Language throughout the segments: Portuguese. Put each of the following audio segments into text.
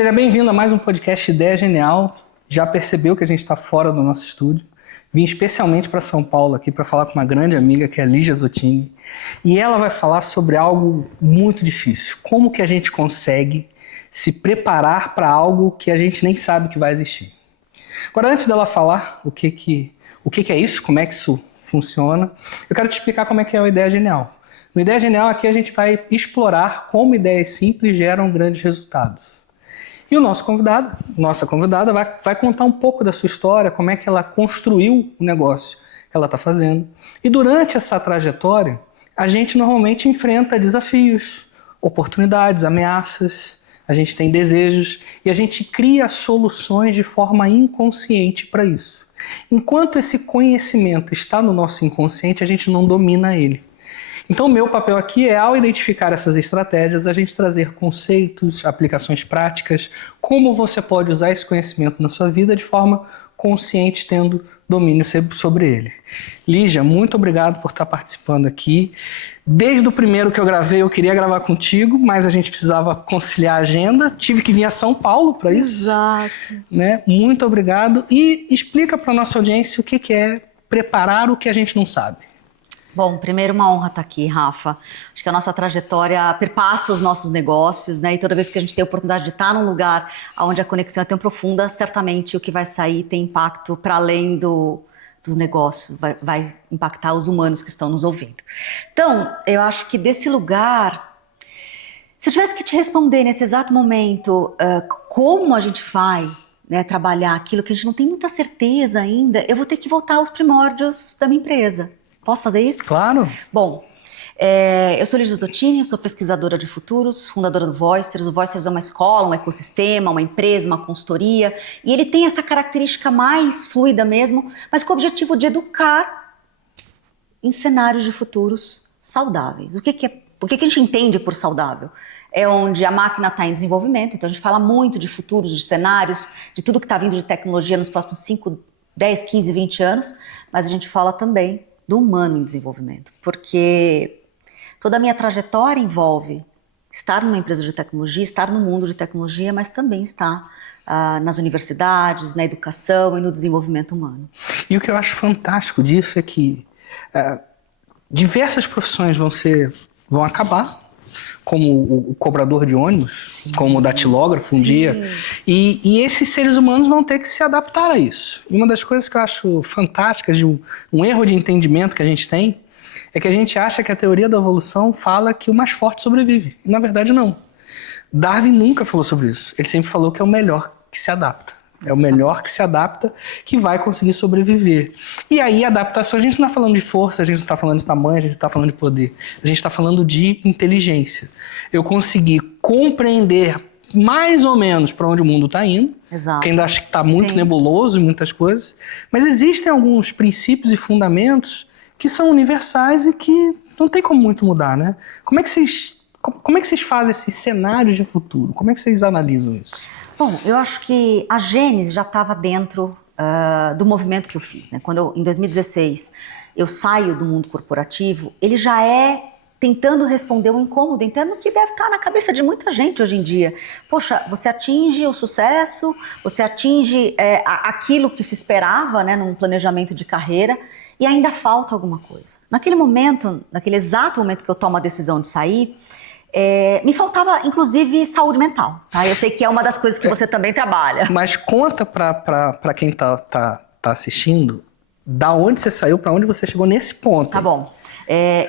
Seja bem-vindo a mais um podcast Ideia Genial. Já percebeu que a gente está fora do nosso estúdio? Vim especialmente para São Paulo aqui para falar com uma grande amiga que é a Lígia Zottini. E ela vai falar sobre algo muito difícil. Como que a gente consegue se preparar para algo que a gente nem sabe que vai existir. Agora, antes dela falar o que é isso, como é que isso funciona, eu quero te explicar como é que é a Ideia Genial. No Ideia Genial aqui a gente vai explorar como ideias simples geram grandes resultados. E o nosso convidado, nossa convidada, vai contar um pouco da sua história, como é que ela construiu o negócio que ela está fazendo. E durante essa trajetória, a gente normalmente enfrenta desafios, oportunidades, ameaças, a gente tem desejos e a gente cria soluções de forma inconsciente para isso. Enquanto esse conhecimento está no nosso inconsciente, a gente não domina ele. Então, o meu papel aqui é, ao identificar essas estratégias, a gente trazer conceitos, aplicações práticas, como você pode usar esse conhecimento na sua vida de forma consciente, tendo domínio sobre ele. Lígia, muito obrigado por estar participando aqui. Desde o primeiro que eu gravei, eu queria gravar contigo, mas a gente precisava conciliar a agenda. Tive que vir a São Paulo para isso. Exato. Né? Muito obrigado. E explica para a nossa audiência o que é preparar o que a gente não sabe. Bom, primeiro uma honra estar aqui, Rafa. Acho que a nossa trajetória perpassa os nossos negócios, né? E toda vez que a gente tem a oportunidade de estar num lugar onde a conexão é tão profunda, certamente o que vai sair tem impacto para além dos negócios, vai impactar os humanos que estão nos ouvindo. Então, eu acho que desse lugar, se eu tivesse que te responder nesse exato momento, como a gente vai, né, trabalhar aquilo que a gente não tem muita certeza ainda, eu vou ter que voltar aos primórdios da minha empresa. Posso fazer isso? Claro. Bom, eu sou Lígia Zottini, eu sou pesquisadora de futuros, fundadora do Voicers. O Voicers é uma escola, um ecossistema, uma empresa, uma consultoria. E ele tem essa característica mais fluida mesmo, mas com o objetivo de educar em cenários de futuros saudáveis. O que a gente entende por saudável? É onde a máquina está em desenvolvimento, então a gente fala muito de futuros, de cenários, de tudo que está vindo de tecnologia nos próximos 5, 10, 15, 20 anos, mas a gente fala também do humano em desenvolvimento, porque toda a minha trajetória envolve estar numa empresa de tecnologia, estar no mundo de tecnologia, mas também estar nas universidades, na educação e no desenvolvimento humano. E o que eu acho fantástico disso é que diversas profissões vão acabar, como o cobrador de ônibus, sim, como o datilógrafo um dia, e esses seres humanos vão ter que se adaptar a isso. E uma das coisas que eu acho fantásticas de um erro de entendimento que a gente tem é que a gente acha que a teoria da evolução fala que o mais forte sobrevive, e na verdade não. Darwin nunca falou sobre isso, ele sempre falou que é o melhor que se adapta. É o melhor que se adapta que vai conseguir sobreviver. E aí a adaptação, a gente não está falando de força, a gente não está falando de tamanho, a gente não está falando de poder. A gente está falando de inteligência. Eu consegui compreender mais ou menos para onde o mundo está indo. Exato. Porque ainda acho que está muito nebuloso em muitas coisas. Mas existem alguns princípios e fundamentos que são universais e que não tem como muito mudar, né? Como é que vocês fazem esses cenários de futuro? Como é que vocês analisam isso? Bom, eu acho que a gênese já estava dentro do movimento que eu fiz, né? Quando em 2016 eu saio do mundo corporativo, ele já é tentando responder um incômodo interno que deve estar na cabeça de muita gente hoje em dia. Poxa, você atinge o sucesso, você atinge aquilo que se esperava, né, num planejamento de carreira, e ainda falta alguma coisa. Naquele momento, naquele exato momento que eu tomo a decisão de sair, me faltava, inclusive, saúde mental. Tá? Eu sei que é uma das coisas que você também trabalha. Mas conta para quem tá assistindo, da onde você saiu, para onde você chegou nesse ponto. Tá bom.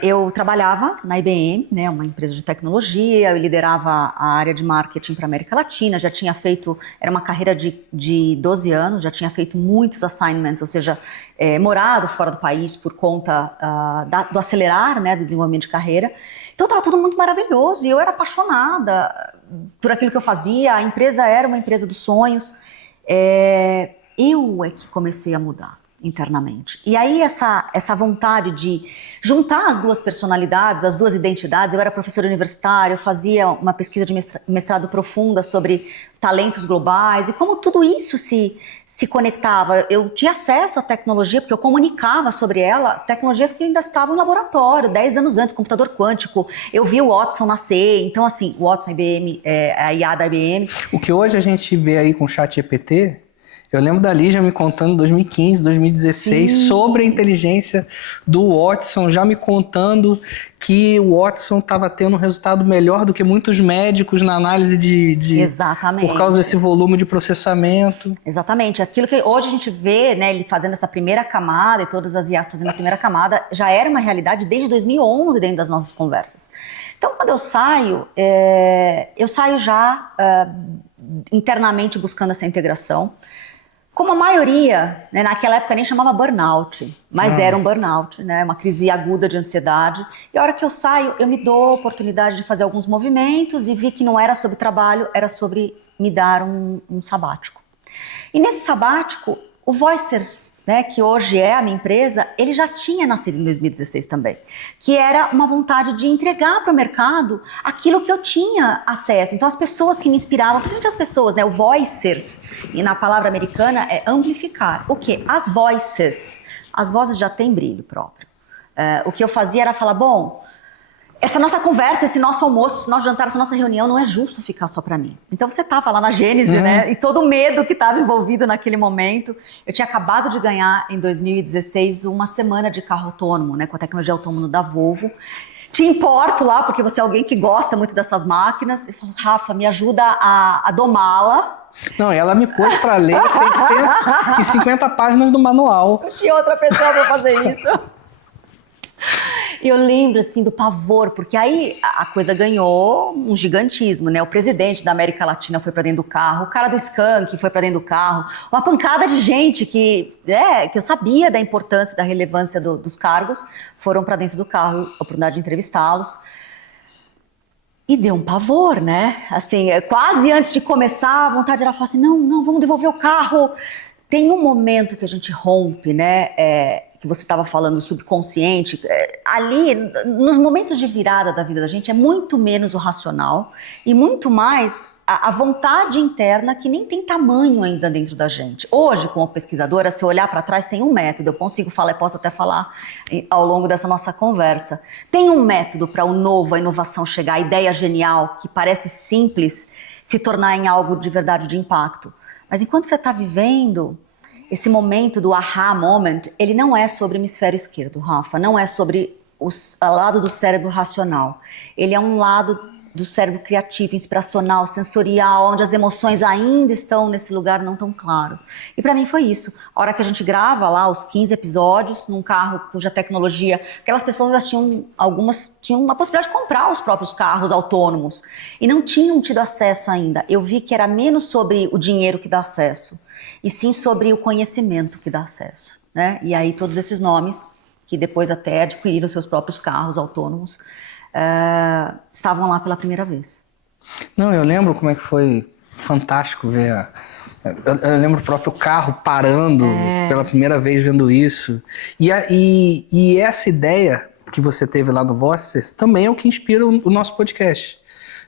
Eu trabalhava na IBM, né, uma empresa de tecnologia, eu liderava a área de marketing para a América Latina, já tinha feito, era uma carreira de 12 anos, já tinha feito muitos assignments, ou seja, morado fora do país por conta do acelerar, né, do desenvolvimento de carreira. Então estava tudo muito maravilhoso e eu era apaixonada por aquilo que eu fazia, a empresa era uma empresa dos sonhos. Eu é que comecei a mudar. internamente. E aí essa vontade de juntar as duas personalidades, as duas identidades. Eu era professora universitária, eu fazia uma pesquisa de mestrado profunda sobre talentos globais e como tudo isso se conectava. Eu tinha acesso à tecnologia, porque eu comunicava sobre ela, tecnologias que ainda estavam em laboratório, 10 anos antes, computador quântico. Eu vi o Watson nascer, então assim, o Watson IBM, a IA da IBM. O que hoje a gente vê aí com o ChatGPT, eu lembro da Lígia me contando em 2015, 2016, sim, sobre a inteligência do Watson, já me contando que o Watson estava tendo um resultado melhor do que muitos médicos na análise Exatamente. Por causa desse volume de processamento. Exatamente. Aquilo que hoje a gente vê, né, ele fazendo essa primeira camada e todas as IAs fazendo a primeira camada, já era uma realidade desde 2011 dentro das nossas conversas. Então, quando eu saio já internamente buscando essa integração. Como a maioria, né, naquela época nem chamava burnout, mas era um burnout, né, uma crise aguda de ansiedade. E a hora que eu saio, eu me dou a oportunidade de fazer alguns movimentos e vi que não era sobre trabalho, era sobre me dar um sabático. E nesse sabático, o Voicers, né, que hoje é a minha empresa, ele já tinha nascido em 2016 também, que era uma vontade de entregar para o mercado aquilo que eu tinha acesso. Então as pessoas que me inspiravam, principalmente as pessoas, né, o Voicers, e na palavra americana é amplificar. O quê? As voices. As vozes já têm brilho próprio. O que eu fazia era falar, bom, essa nossa conversa, esse nosso almoço, esse nosso jantar, essa nossa reunião não é justo ficar só para mim. Então você estava lá na Gênese, né? E todo o medo que estava envolvido naquele momento. Eu tinha acabado de ganhar, em 2016, uma semana de carro autônomo, né? Com a tecnologia autônoma da Volvo. Te importo lá, porque você é alguém que gosta muito dessas máquinas. E falou, Rafa, me ajuda a domá-la. Não, ela me pôs para ler 650 páginas do manual. Eu tinha outra pessoa para fazer isso. E eu lembro, assim, do pavor, porque aí a coisa ganhou um gigantismo, né? O presidente da América Latina foi pra dentro do carro, o cara do Skank foi pra dentro do carro, uma pancada de gente que eu sabia da importância, da relevância dos cargos, foram pra dentro do carro, a oportunidade de entrevistá-los. E deu um pavor, né? Assim, quase antes de começar, a vontade era falar assim, não, vamos devolver o carro. Tem um momento que a gente rompe, né? Que você estava falando, subconsciente, ali, nos momentos de virada da vida da gente, é muito menos o racional e muito mais a vontade interna que nem tem tamanho ainda dentro da gente. Hoje, como pesquisadora, se eu olhar para trás, tem um método, eu consigo falar, eu posso até falar ao longo dessa nossa conversa. Tem um método para o novo, a inovação chegar, a ideia genial, que parece simples, se tornar em algo de verdade, de impacto. Mas enquanto você está vivendo esse momento do aha moment, ele não é sobre o hemisfério esquerdo, Rafa, não é sobre o lado do cérebro racional. Ele é um lado do cérebro criativo, inspiracional, sensorial, onde as emoções ainda estão nesse lugar não tão claro. E para mim foi isso. A hora que a gente grava lá os 15 episódios, num carro cuja tecnologia... Aquelas pessoas, algumas tinham a possibilidade de comprar os próprios carros autônomos e não tinham tido acesso ainda. Eu vi que era menos sobre o dinheiro que dá acesso, e sim sobre o conhecimento que dá acesso, né? E aí todos esses nomes, que depois até adquiriram seus próprios carros autônomos, estavam lá pela primeira vez. Não, eu lembro como é que foi fantástico ver... Eu lembro o próprio carro parando pela primeira vez vendo isso. E essa ideia que você teve lá no Voices também é o que inspira o nosso podcast.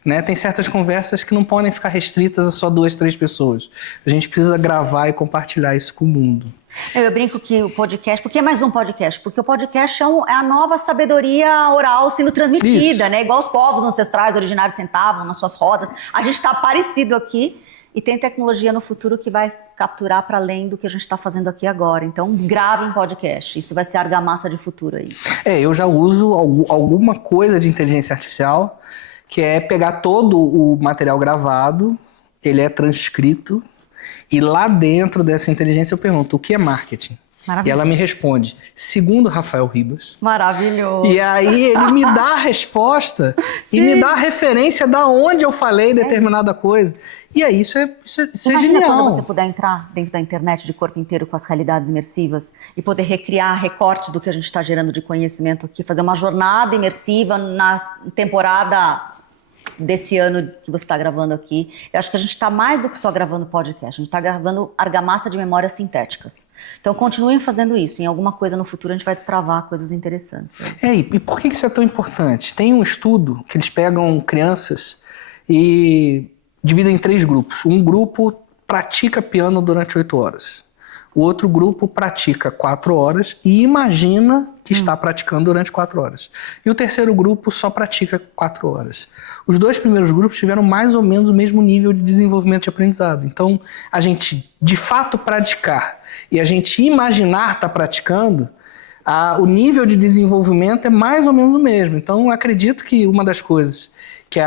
Né? Tem certas conversas que não podem ficar restritas a só 2, 3 pessoas. A gente precisa gravar e compartilhar isso com o mundo. Eu brinco que o podcast... Por que mais um podcast? Porque o podcast é a nova sabedoria oral sendo transmitida, né? Igual os povos ancestrais originários sentavam nas suas rodas. A gente está parecido aqui e tem tecnologia no futuro que vai capturar para além do que a gente está fazendo aqui agora. Então, grave em podcast. Isso vai ser a argamassa de futuro aí. Eu já uso alguma coisa de inteligência artificial, que é pegar todo o material gravado, ele é transcrito, e lá dentro dessa inteligência eu pergunto, o que é marketing? E ela me responde, segundo Rafael Ribas. Maravilhoso. E aí ele me dá a resposta e me dá a referência da onde eu falei determinada coisa. E aí isso é Imagina genial. quando você puder entrar dentro da internet de corpo inteiro com as realidades imersivas e poder recriar recortes do que a gente está gerando de conhecimento aqui, fazer uma jornada imersiva na temporada desse ano que você está gravando aqui. Eu acho que a gente está mais do que só gravando podcast, a gente está gravando argamassa de memórias sintéticas. Então continuem fazendo isso, em alguma coisa no futuro a gente vai destravar coisas interessantes. E por que isso é tão importante? Tem um estudo que eles pegam crianças e dividem em 3 grupos. Um grupo pratica piano durante 8 horas. O outro grupo pratica 4 horas e imagina que está praticando durante 4 horas. E o terceiro grupo só pratica 4 horas. Os 2 primeiros grupos tiveram mais ou menos o mesmo nível de desenvolvimento de aprendizado. Então, a gente, de fato, praticar e a gente imaginar estar praticando, o nível de desenvolvimento é mais ou menos o mesmo. Então, acredito que uma das coisas que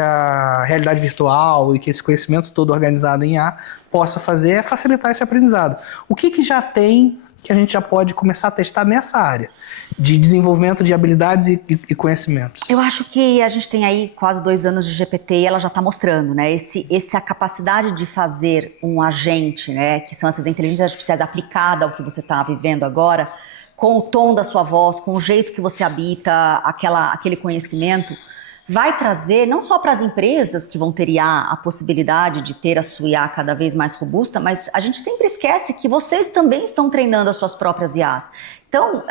a realidade virtual e que esse conhecimento todo organizado em IA possa fazer é facilitar esse aprendizado. O que já tem que a gente já pode começar a testar nessa área de desenvolvimento de habilidades e conhecimentos? Eu acho que a gente tem aí quase 2 anos de GPT e ela já está mostrando, né? Essa capacidade de fazer um agente, né? Que são essas inteligências artificiais aplicadas ao que você está vivendo agora, com o tom da sua voz, com o jeito que você habita aquele conhecimento, vai trazer, não só para as empresas que vão ter IA, a possibilidade de ter a sua IA cada vez mais robusta, mas a gente sempre esquece que vocês também estão treinando as suas próprias IAs. Então,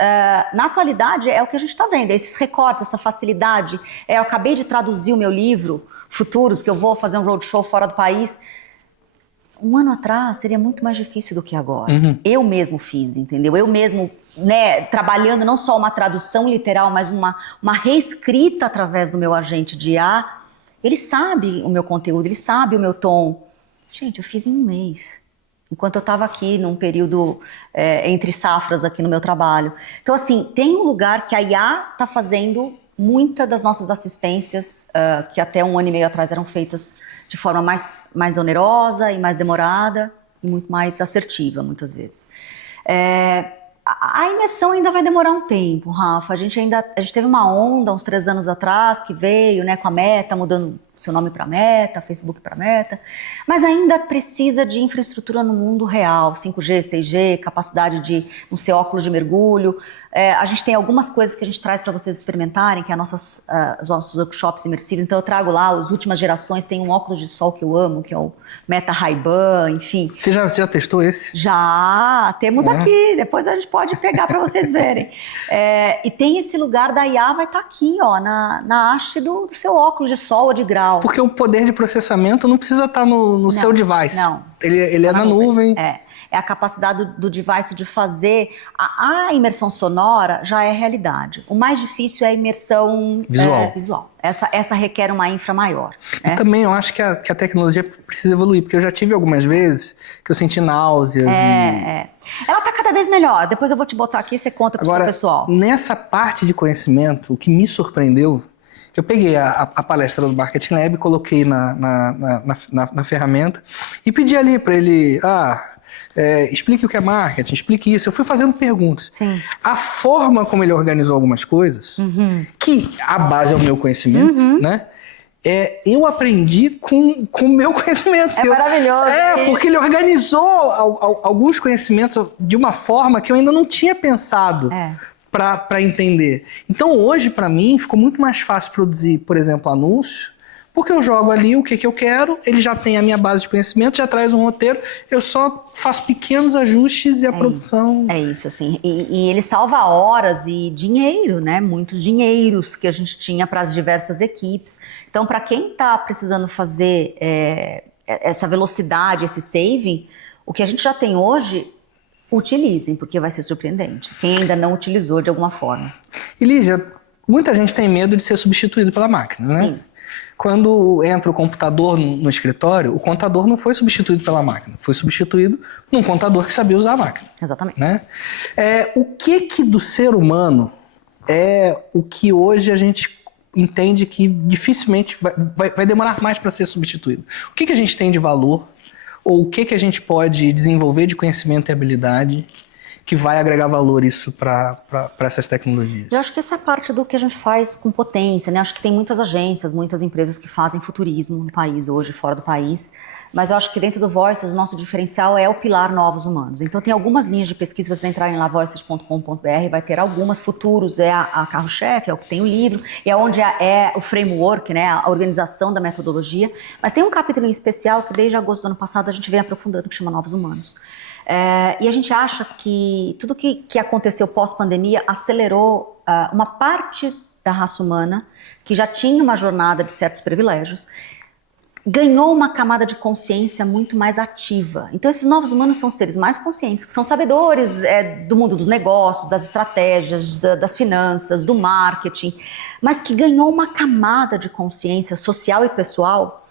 na atualidade, é o que a gente está vendo, esses recortes, essa facilidade. Eu acabei de traduzir o meu livro, Futuros, que eu vou fazer um roadshow fora do país. Um ano atrás seria muito mais difícil do que agora. Eu mesmo fiz, entendeu? Eu mesmo, né, trabalhando não só uma tradução literal, mas uma reescrita através do meu agente de IA. Ele sabe o meu conteúdo, ele sabe o meu tom. Gente, eu fiz em 1 mês. Enquanto eu estava aqui num período entre safras aqui no meu trabalho. Então, assim, tem um lugar que a IA está fazendo muitas das nossas assistências, que até 1 ano e meio atrás eram feitas de forma mais onerosa e mais demorada e muito mais assertiva, muitas vezes. A imersão ainda vai demorar um tempo, Rafa. A gente teve uma onda uns 3 anos atrás que veio, né, com a Meta, mudando seu nome para Meta, Facebook para Meta, mas ainda precisa de infraestrutura no mundo real, 5G, 6G, capacidade de não ser óculos de mergulho. A gente tem algumas coisas que a gente traz para vocês experimentarem, que é os nossos workshops imersivos. Então eu trago lá, as últimas gerações, tem um óculos de sol que eu amo, que é o Meta Ray-Ban, enfim. Você já testou esse? Já, temos aqui, depois a gente pode pegar para vocês verem. E tem esse lugar da IA, vai estar aqui, ó, na haste do seu óculos de sol ou de grau. Porque o poder de processamento não precisa estar no seu device. Não. Ele é na nuvem. É a capacidade do device de fazer. A imersão sonora já é realidade. O mais difícil é a imersão visual. Essa requer uma infra maior. E também eu acho que a tecnologia precisa evoluir, porque eu já tive algumas vezes que eu senti náuseas. Ela está cada vez melhor. Depois eu vou te botar aqui e você conta para o seu pessoal. Nessa parte de conhecimento, o que me surpreendeu, que eu peguei a palestra do Marketing Lab, coloquei na ferramenta e pedi ali para ele, explique o que é marketing, explique isso. Eu fui fazendo perguntas. Sim. A forma como ele organizou algumas coisas, que a base é o meu conhecimento, né? Eu aprendi com o meu conhecimento. Maravilhoso. Porque ele organizou alguns conhecimentos de uma forma que eu ainda não tinha pensado. Para entender. Então hoje, para mim, ficou muito mais fácil produzir, por exemplo, anúncio, porque eu jogo ali o que eu quero, ele já tem a minha base de conhecimento, já traz um roteiro, eu só faço pequenos ajustes e a produção... É isso, assim. E ele salva horas e dinheiro, né? Muitos dinheiros que a gente tinha para diversas equipes. Então, para quem está precisando fazer essa velocidade, esse saving, o que a gente já tem hoje... Utilizem, porque vai ser surpreendente. Quem ainda não utilizou de alguma forma. E Lígia, muita gente tem medo de ser substituído pela máquina, né? Sim. Quando entra o computador no escritório, o contador não foi substituído pela máquina, foi substituído por um contador que sabia usar a máquina. Exatamente. Né? O que do ser humano é o que hoje a gente entende que dificilmente vai demorar mais para ser substituído? O que a gente tem de valor? Ou o que a gente pode desenvolver de conhecimento e habilidade que vai agregar valor isso para essas tecnologias? Eu acho que essa é parte do que a gente faz com potência, né? Acho que tem muitas agências, muitas empresas que fazem futurismo no país hoje, fora do país, mas eu acho que dentro do Voices o nosso diferencial é o pilar novos humanos. Então tem algumas linhas de pesquisa, se vocês entrarem lá voices.com.br, vai ter algumas, futuros é a carro-chefe, é o que tem o livro, e é onde é o framework, né? A organização da metodologia, mas tem um capítulo em especial que desde agosto do ano passado a gente vem aprofundando, que chama Novos Humanos. E a gente acha que tudo que aconteceu pós-pandemia acelerou uma parte da raça humana que já tinha uma jornada de certos privilégios, ganhou uma camada de consciência muito mais ativa. Então esses novos humanos são seres mais conscientes, que são sabedores do mundo dos negócios, das estratégias, das finanças, do marketing, mas que ganhou uma camada de consciência social e pessoal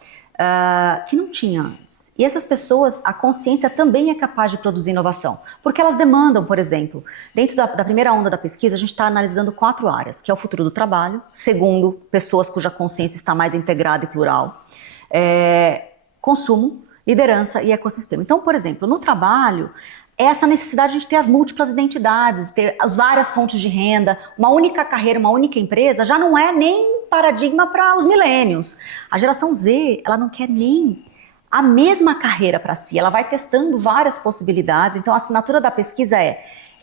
que não tinha antes. E essas pessoas, a consciência também é capaz de produzir inovação, porque elas demandam, por exemplo, dentro da primeira onda da pesquisa, a gente está analisando 4 áreas, que é o futuro do trabalho, segundo, pessoas cuja consciência está mais integrada e plural, consumo, liderança e ecossistema. Então, por exemplo, no trabalho, essa necessidade de ter as múltiplas identidades, ter as várias fontes de renda, uma única carreira, uma única empresa, já não é nem paradigma para os millennials. A geração Z, ela não quer nem a mesma carreira para si, ela vai testando várias possibilidades. Então a assinatura da pesquisa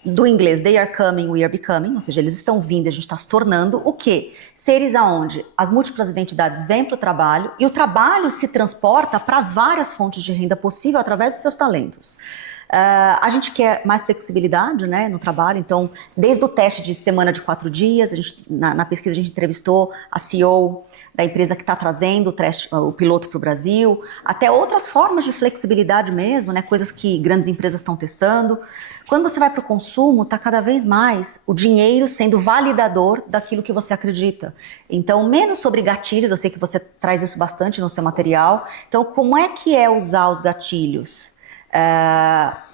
do inglês, they are coming, we are becoming, ou seja, eles estão vindo, a gente está se tornando o quê? Seres aonde as múltiplas identidades vêm para o trabalho e o trabalho se transporta para as várias fontes de renda possível através dos seus talentos. A gente quer mais flexibilidade, né, no trabalho, então desde o teste de semana de 4 dias, na pesquisa a gente entrevistou a CEO da empresa que está trazendo o piloto para o Brasil, até outras formas de flexibilidade mesmo, né, coisas que grandes empresas estão testando. Quando você vai para o consumo, está cada vez mais o dinheiro sendo validador daquilo que você acredita. Então, menos sobre gatilhos, eu sei que você traz isso bastante no seu material. Então, como é que é usar os gatilhos?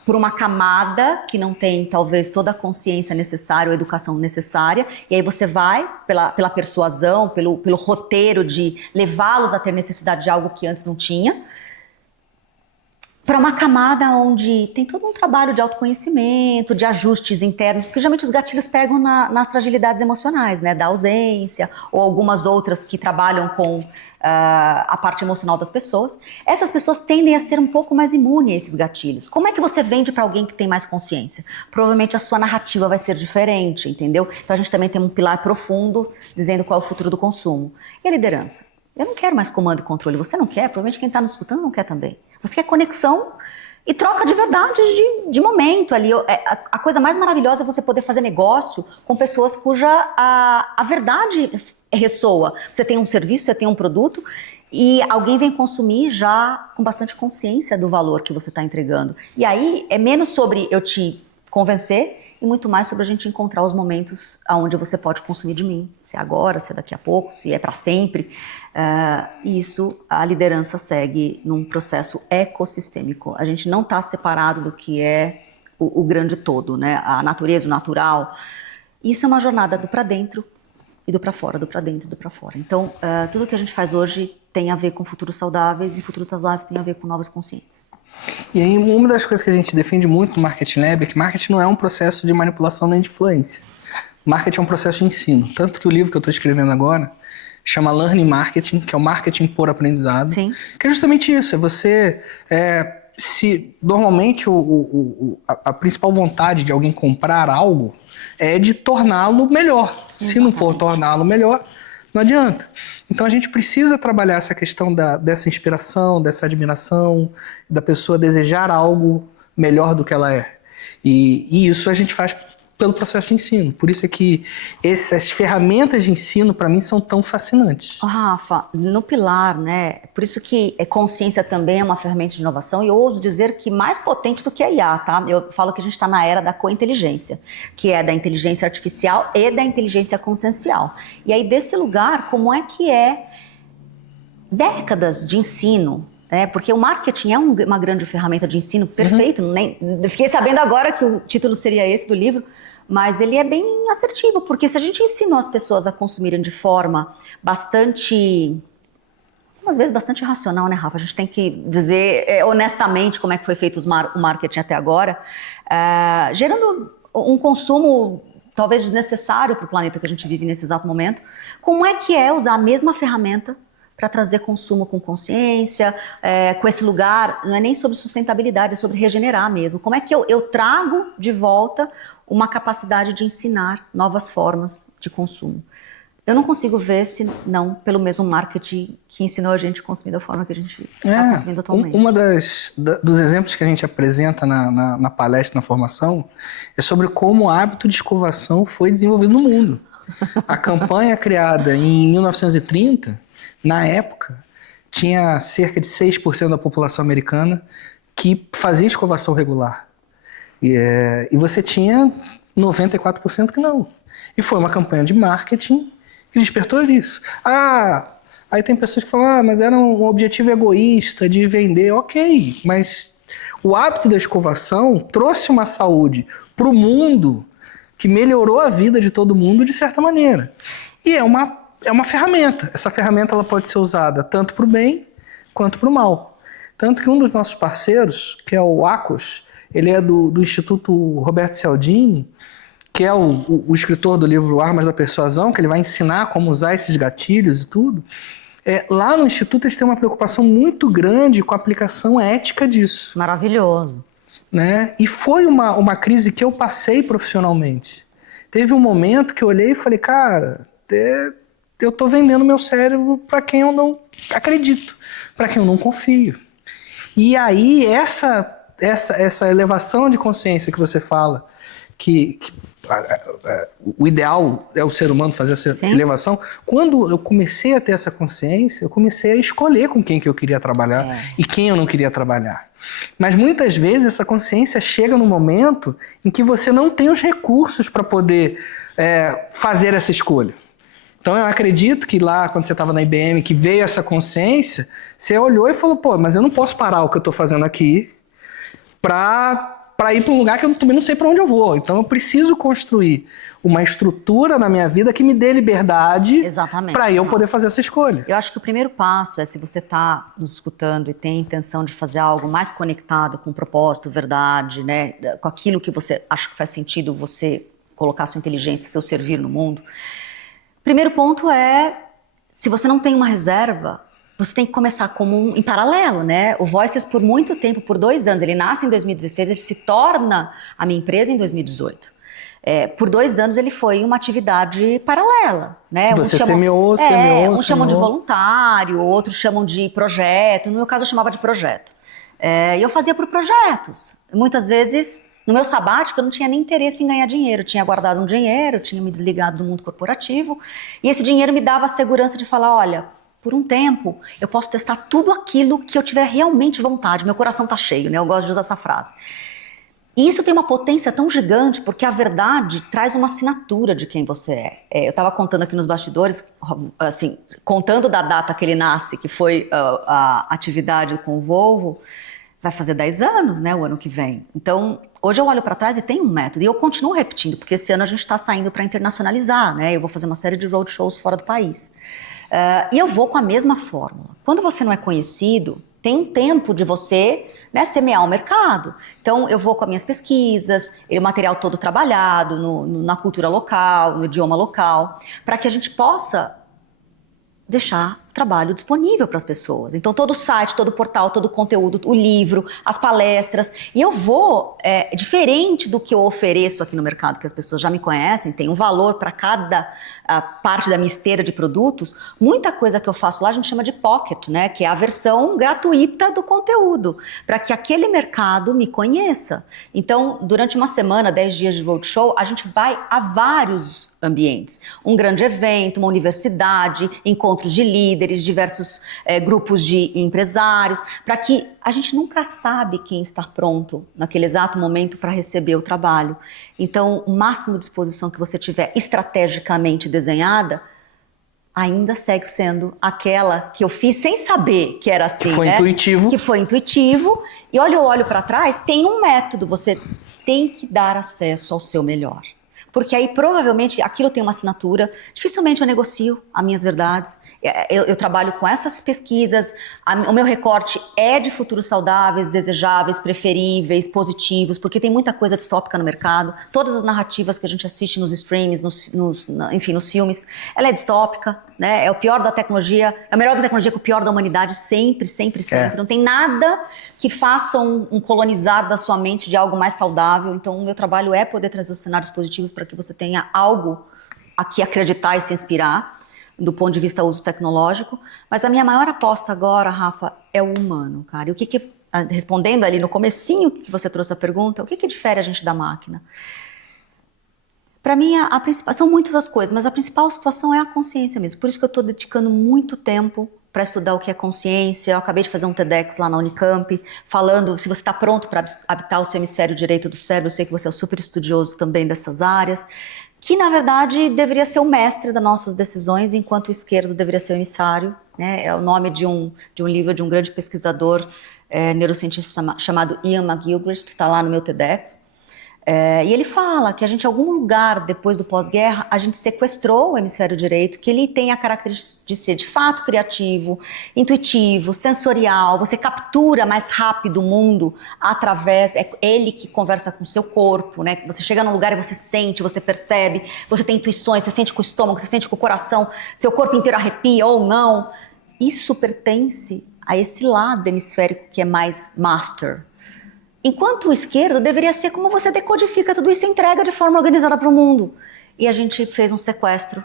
Por uma camada que não tem talvez toda a consciência necessária ou a educação necessária, e aí você vai pela persuasão, pelo roteiro de levá-los a ter necessidade de algo que antes não tinha, para uma camada onde tem todo um trabalho de autoconhecimento, de ajustes internos, porque geralmente os gatilhos pegam nas fragilidades emocionais, né, da ausência, ou algumas outras que trabalham com a parte emocional das pessoas. Essas pessoas tendem a ser um pouco mais imunes a esses gatilhos. Como é que você vende para alguém que tem mais consciência? Provavelmente a sua narrativa vai ser diferente, entendeu? Então a gente também tem um pilar profundo dizendo qual é o futuro do consumo. E a liderança? Eu não quero mais comando e controle. Você não quer? Provavelmente quem está nos escutando não quer também. Você quer conexão e troca de verdades de momento ali. A coisa mais maravilhosa é você poder fazer negócio com pessoas cuja a verdade ressoa. Você tem um serviço, você tem um produto e alguém vem consumir já com bastante consciência do valor que você está entregando. E aí é menos sobre eu te convencer e muito mais sobre a gente encontrar os momentos onde você pode consumir de mim. Se é agora, se é daqui a pouco, se é para sempre. Isso a liderança segue num processo ecossistêmico. A gente não está separado do que é o grande todo, né? A natureza, o natural. Isso é uma jornada do para dentro e do para fora, do para dentro e do para fora. Então, tudo que a gente faz hoje tem a ver com futuros saudáveis e futuros saudáveis tem a ver com novas consciências. E aí, uma das coisas que a gente defende muito no Marketing Lab é que marketing não é um processo de manipulação nem de influência. Marketing é um processo de ensino. Tanto que o livro que eu estou escrevendo agora chama Learning Marketing, que é o marketing por aprendizado. Sim. Que é justamente isso, é você... normalmente a principal vontade de alguém comprar algo é de torná-lo melhor. Exatamente. Se não for torná-lo melhor, não adianta. Então a gente precisa trabalhar essa questão dessa inspiração, dessa admiração, da pessoa desejar algo melhor do que ela é. E isso a gente faz pelo processo de ensino. Por isso é que essas ferramentas de ensino, para mim, são tão fascinantes. Rafa, no pilar, né? Por isso que consciência também é uma ferramenta de inovação e eu ouso dizer que mais potente do que a IA, tá? Eu falo que a gente está na era da cointeligência, que é da inteligência artificial e da inteligência consciencial. E aí, desse lugar, como é que décadas de ensino, porque o marketing é uma grande ferramenta de ensino, perfeito. Fiquei sabendo agora que o título seria esse do livro, mas ele é bem assertivo, porque se a gente ensinou as pessoas a consumirem de forma bastante às vezes bastante irracional, né, Rafa? A gente tem que dizer honestamente como é que foi feito o marketing até agora, gerando um consumo talvez desnecessário para o planeta que a gente vive nesse exato momento. Como é que é usar a mesma ferramenta para trazer consumo com consciência, com esse lugar, não é nem sobre sustentabilidade, é sobre regenerar mesmo. Como é que eu trago de volta uma capacidade de ensinar novas formas de consumo? Eu não consigo ver se não pelo mesmo marketing que ensinou a gente a consumir da forma que a gente está consumindo atualmente. Uma dos exemplos que a gente apresenta na palestra, na formação, é sobre como o hábito de escovação foi desenvolvido no mundo. A campanha criada em 1930, na época, tinha cerca de 6% da população americana que fazia escovação regular. E você tinha 94% que não. E foi uma campanha de marketing que despertou isso. Aí tem pessoas que falam, mas era um objetivo egoísta de vender. Ok, mas o hábito da escovação trouxe uma saúde para o mundo que melhorou a vida de todo mundo de certa maneira. E é uma ferramenta. Essa ferramenta ela pode ser usada tanto para o bem quanto para o mal. Tanto que um dos nossos parceiros, que é o Acos, ele é do Instituto Roberto Cialdini, que é o escritor do livro Armas da Persuasão, que ele vai ensinar como usar esses gatilhos e tudo. Lá no Instituto eles têm uma preocupação muito grande com a aplicação ética disso. Maravilhoso. Né? E foi uma crise que eu passei profissionalmente. Teve um momento que eu olhei e falei, cara, eu estou vendendo meu cérebro para quem eu não acredito, para quem eu não confio. E aí essa elevação de consciência que você fala, que o ideal é o ser humano fazer essa Sim. elevação. Quando eu comecei a ter essa consciência, eu comecei a escolher com quem que eu queria trabalhar e quem eu não queria trabalhar. Mas muitas vezes essa consciência chega no momento em que você não tem os recursos para poder fazer essa escolha. Então eu acredito que lá, quando você estava na IBM, que veio essa consciência, você olhou e falou, mas eu não posso parar o que eu estou fazendo aqui para ir para um lugar que eu também não sei para onde eu vou. Então eu preciso construir uma estrutura na minha vida que me dê liberdade para eu poder fazer essa escolha. Eu acho que o primeiro passo é, se você está nos escutando e tem a intenção de fazer algo mais conectado com o propósito, verdade, né, com aquilo que você acha que faz sentido você colocar sua inteligência, seu servir no mundo. Primeiro ponto é, se você não tem uma reserva, você tem que começar como em paralelo, né? O Voicers, por muito tempo, por 2 anos, ele nasce em 2016, ele se torna a minha empresa em 2018. Por 2 anos ele foi uma atividade paralela, né? Você semeou. Uns chamam de voluntário, outros chamam de projeto. No meu caso eu chamava de projeto. E eu fazia por projetos. Muitas vezes, no meu sabático, eu não tinha nem interesse em ganhar dinheiro. Eu tinha guardado um dinheiro, eu tinha me desligado do mundo corporativo. E esse dinheiro me dava a segurança de falar, olha, por um tempo, eu posso testar tudo aquilo que eu tiver realmente vontade. Meu coração tá cheio, né? Eu gosto de usar essa frase. E isso tem uma potência tão gigante, porque a verdade traz uma assinatura de quem você é. Eu estava contando aqui nos bastidores, assim, contando da data que ele nasce, que foi a atividade com o Volvo, vai fazer 10 anos, né, o ano que vem. Então, hoje eu olho para trás e tem um método. E eu continuo repetindo, porque esse ano a gente está saindo para internacionalizar, né? Eu vou fazer uma série de roadshows fora do país. E eu vou com a mesma fórmula. Quando você não é conhecido, tem um tempo de você, né, semear o mercado. Então, eu vou com as minhas pesquisas, o material todo trabalhado na cultura local, no idioma local, para que a gente possa deixar o trabalho disponível para as pessoas. Então, todo o site, todo o portal, todo o conteúdo, o livro, as palestras. E eu vou, diferente do que eu ofereço aqui no mercado, que as pessoas já me conhecem, tem um valor para cada parte da minha esteira de produtos. Muita coisa que eu faço lá a gente chama de pocket, né? Que é a versão gratuita do conteúdo, para que aquele mercado me conheça. Então, durante uma semana, 10 dias de roadshow, a gente vai a vários ambientes. Um grande evento, uma universidade, encontros de líderes, diversos grupos de empresários, para que a gente nunca sabe quem está pronto naquele exato momento para receber o trabalho. Então, o máximo de disposição que você tiver estrategicamente desenhada, ainda segue sendo aquela que eu fiz sem saber que era assim, que foi, né? Intuitivo. Que foi intuitivo. E olha, eu olho para trás, tem um método, você tem que dar acesso ao seu melhor. porque aí provavelmente aquilo tem uma assinatura, dificilmente eu negocio as minhas verdades, eu trabalho com essas pesquisas, o meu recorte é de futuros saudáveis, desejáveis, preferíveis, positivos, porque tem muita coisa distópica no mercado, todas as narrativas que a gente assiste nos streams, enfim, nos filmes, ela é distópica, né? É o pior da tecnologia, é o melhor da tecnologia com o pior da humanidade, sempre, sempre, sempre. Não tem nada que faça um colonizar da sua mente de algo mais saudável. Então, o meu trabalho é poder trazer os cenários positivos para que você tenha algo a que acreditar e se inspirar, do ponto de vista uso tecnológico. Mas a minha maior aposta agora, Rafa, é o humano, cara. E o que respondendo ali no comecinho que você trouxe a pergunta, o que difere a gente da máquina? Para mim, a principal, são muitas as coisas, mas a principal situação é a consciência mesmo. Por isso que eu estou dedicando muito tempo para estudar o que é consciência. Eu acabei de fazer um TEDx lá na Unicamp, falando se você está pronto para habitar o seu hemisfério direito do cérebro. Eu sei que você é super estudioso também dessas áreas, que na verdade deveria ser o mestre das nossas decisões, enquanto o esquerdo deveria ser o emissário, né? É o nome de um livro de um grande pesquisador, neurocientista chamado Ian McGilchrist, está lá no meu TEDx. E ele fala que a gente, em algum lugar depois do pós-guerra, a gente sequestrou o hemisfério direito, que ele tem a característica de ser de fato criativo, intuitivo, sensorial, você captura mais rápido o mundo através, é ele que conversa com o seu corpo, né? Você chega num lugar e você sente, você percebe, você tem intuições, você sente com o estômago, você sente com o coração, seu corpo inteiro arrepia ou não. Isso pertence a esse lado hemisférico que é mais master. Enquanto o esquerdo deveria ser como você decodifica tudo isso e entrega de forma organizada para o mundo. E a gente fez um sequestro.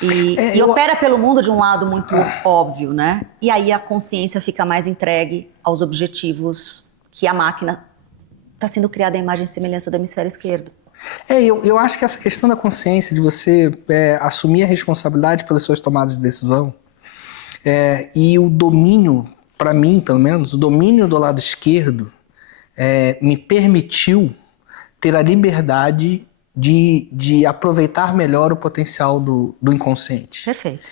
E opera pelo mundo de um lado muito óbvio, né? E aí a consciência fica mais entregue aos objetivos que a máquina está sendo criada à imagem e semelhança do hemisfério esquerdo. Eu acho que essa questão da consciência, de você assumir a responsabilidade pelas suas tomadas de decisão, e o domínio, para mim pelo menos, o domínio do lado esquerdo, me permitiu ter a liberdade de aproveitar melhor o potencial do inconsciente. Perfeito.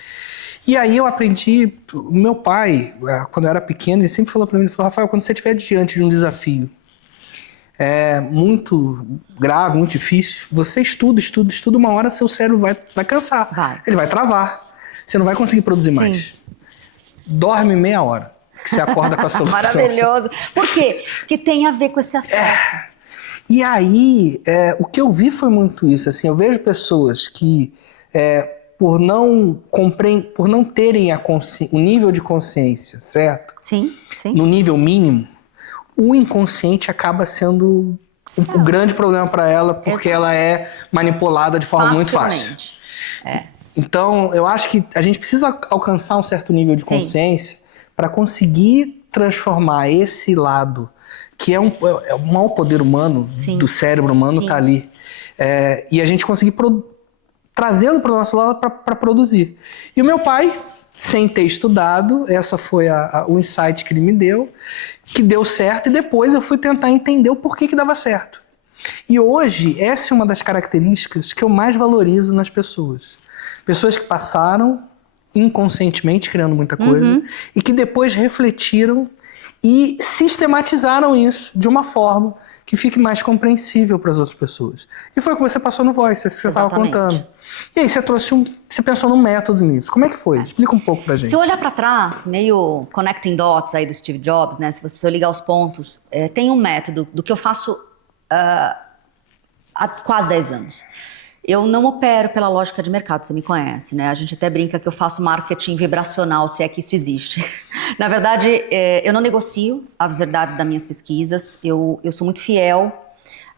E aí eu aprendi, meu pai, quando eu era pequeno, ele sempre falou para mim, ele falou, Rafael, quando você estiver diante de um desafio muito grave, muito difícil, você estuda, uma hora seu cérebro vai cansar, ele vai travar, você não vai conseguir produzir mais. Dorme meia hora, que você acorda com a solução. Maravilhoso. Por quê? Porque tem a ver com esse acesso. E aí, o que eu vi foi muito isso. Assim, eu vejo pessoas que, por não terem o nível de consciência, certo? Sim, sim. No nível mínimo, o inconsciente acaba sendo um grande problema para ela, porque ela é manipulada de forma muito fácil. Então, eu acho que a gente precisa alcançar um certo nível de consciência para conseguir transformar esse lado, que é o maior poder humano, do cérebro humano, está ali. E a gente conseguir trazê-lo para o nosso lado para produzir. E o meu pai, sem ter estudado, essa foi o insight que ele me deu, que deu certo, e depois eu fui tentar entender o porquê que dava certo. E hoje, essa é uma das características que eu mais valorizo nas pessoas. Pessoas que passaram inconscientemente criando muita coisa, e que depois refletiram e sistematizaram isso de uma forma que fique mais compreensível para as outras pessoas. E foi o que você passou no Voice, isso que você estava contando. E aí você pensou num método nisso. Como é que foi? Explica um pouco pra gente. Se eu olhar para trás, meio connecting dots aí do Steve Jobs, né? Se você ligar os pontos, tem um método do que eu faço há quase 10 anos. Eu não opero pela lógica de mercado, você me conhece, né? A gente até brinca que eu faço marketing vibracional, se é que isso existe. Na verdade, eu não negocio as verdades das minhas pesquisas, eu sou muito fiel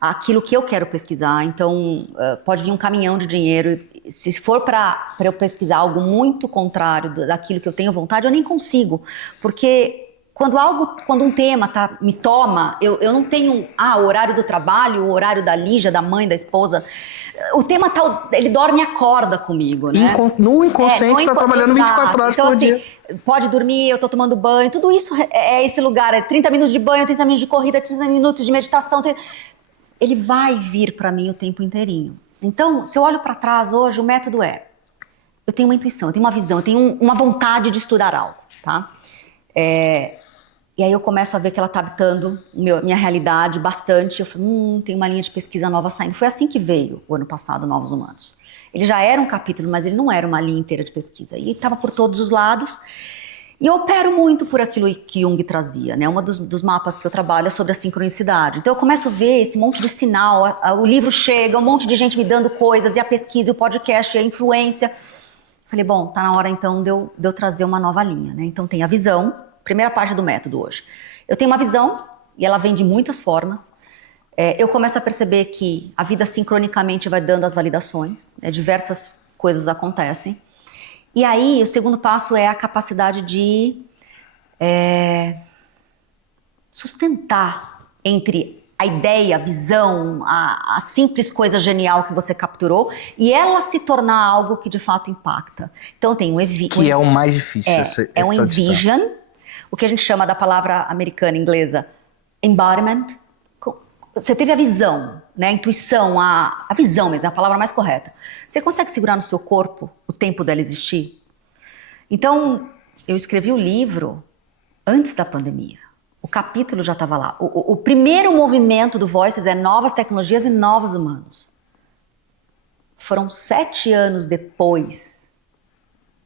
àquilo que eu quero pesquisar, então pode vir um caminhão de dinheiro, se for para eu pesquisar algo muito contrário daquilo que eu tenho vontade, eu nem consigo, porque quando um tema me toma, eu não tenho o horário do trabalho, o horário da Lígia, da mãe, da esposa. O tema ele dorme e acorda comigo, né? No inconsciente está trabalhando 24 horas por dia. Pode dormir, eu estou tomando banho, tudo isso é esse lugar, 30 minutos de banho, 30 minutos de corrida, 30 minutos de meditação. Ele vai vir para mim o tempo inteirinho. Então, se eu olho para trás hoje, o método eu tenho uma intuição, eu tenho uma visão, eu tenho uma vontade de estudar algo, tá? E aí eu começo a ver que ela está habitando minha realidade bastante. Eu falo, tem uma linha de pesquisa nova saindo. Foi assim que veio o ano passado, Novos Humanos. Ele já era um capítulo, mas ele não era uma linha inteira de pesquisa. E estava por todos os lados. E eu opero muito por aquilo que Jung trazia, né? Um dos mapas que eu trabalho é sobre a sincronicidade. Então eu começo a ver esse monte de sinal, o livro chega, um monte de gente me dando coisas, e a pesquisa, e o podcast, e a influência. Falei, bom, tá na hora então de eu trazer uma nova linha, né? Então tem a visão, primeira parte do método hoje. Eu tenho uma visão, e ela vem de muitas formas. Eu começo a perceber que a vida sincronicamente vai dando as validações, né? Diversas coisas acontecem. E aí, o segundo passo é a capacidade de sustentar entre a ideia, a visão, a simples coisa genial que você capturou e ela se tornar algo que de fato impacta. Então tem que é o mais difícil. É um envision, o que a gente chama da palavra americana, inglesa, embodiment. Você teve a visão, né? A intuição, a visão mesmo, é a palavra mais correta. Você consegue segurar no seu corpo o tempo dela existir? Então, eu escrevi o livro antes da pandemia. O capítulo já estava lá. O primeiro movimento do Voices é novas tecnologias e novos humanos. Foram 7 anos depois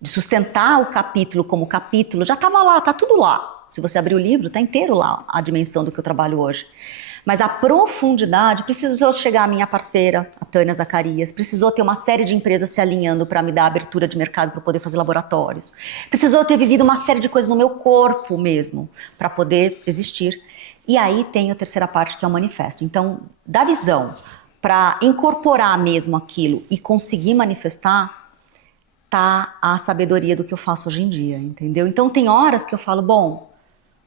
de sustentar o capítulo como capítulo, já estava lá, está tudo lá. Se você abrir o livro, está inteiro lá a dimensão do que eu trabalho hoje. Mas a profundidade, precisou chegar a minha parceira, a Tânia Zacarias, precisou ter uma série de empresas se alinhando para me dar abertura de mercado para poder fazer laboratórios. Precisou ter vivido uma série de coisas no meu corpo mesmo, para poder existir. E aí tem a terceira parte, que é o manifesto. Então, da visão para incorporar mesmo aquilo e conseguir manifestar, tá a sabedoria do que eu faço hoje em dia, entendeu? Então tem horas que eu falo, bom,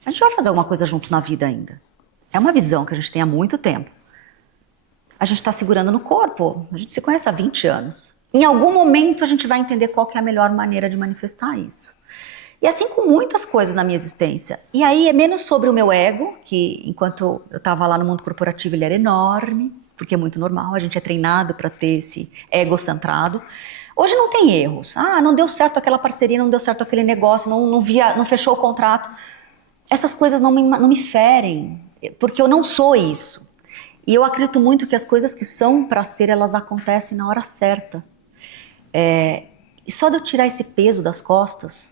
a gente vai fazer alguma coisa junto na vida ainda. É uma visão que a gente tem há muito tempo. A gente está segurando no corpo. A gente se conhece há 20 anos. Em algum momento a gente vai entender qual que é a melhor maneira de manifestar isso. E assim com muitas coisas na minha existência. E aí é menos sobre o meu ego, que enquanto eu estava lá no mundo corporativo ele era enorme, porque é muito normal, a gente é treinado para ter esse egocentrado. Hoje não tem erros. Não deu certo aquela parceria, não deu certo aquele negócio, não fechou o contrato. Essas coisas não me ferem. Porque eu não sou isso. E eu acredito muito que as coisas que são para ser, elas acontecem na hora certa. E só de eu tirar esse peso das costas,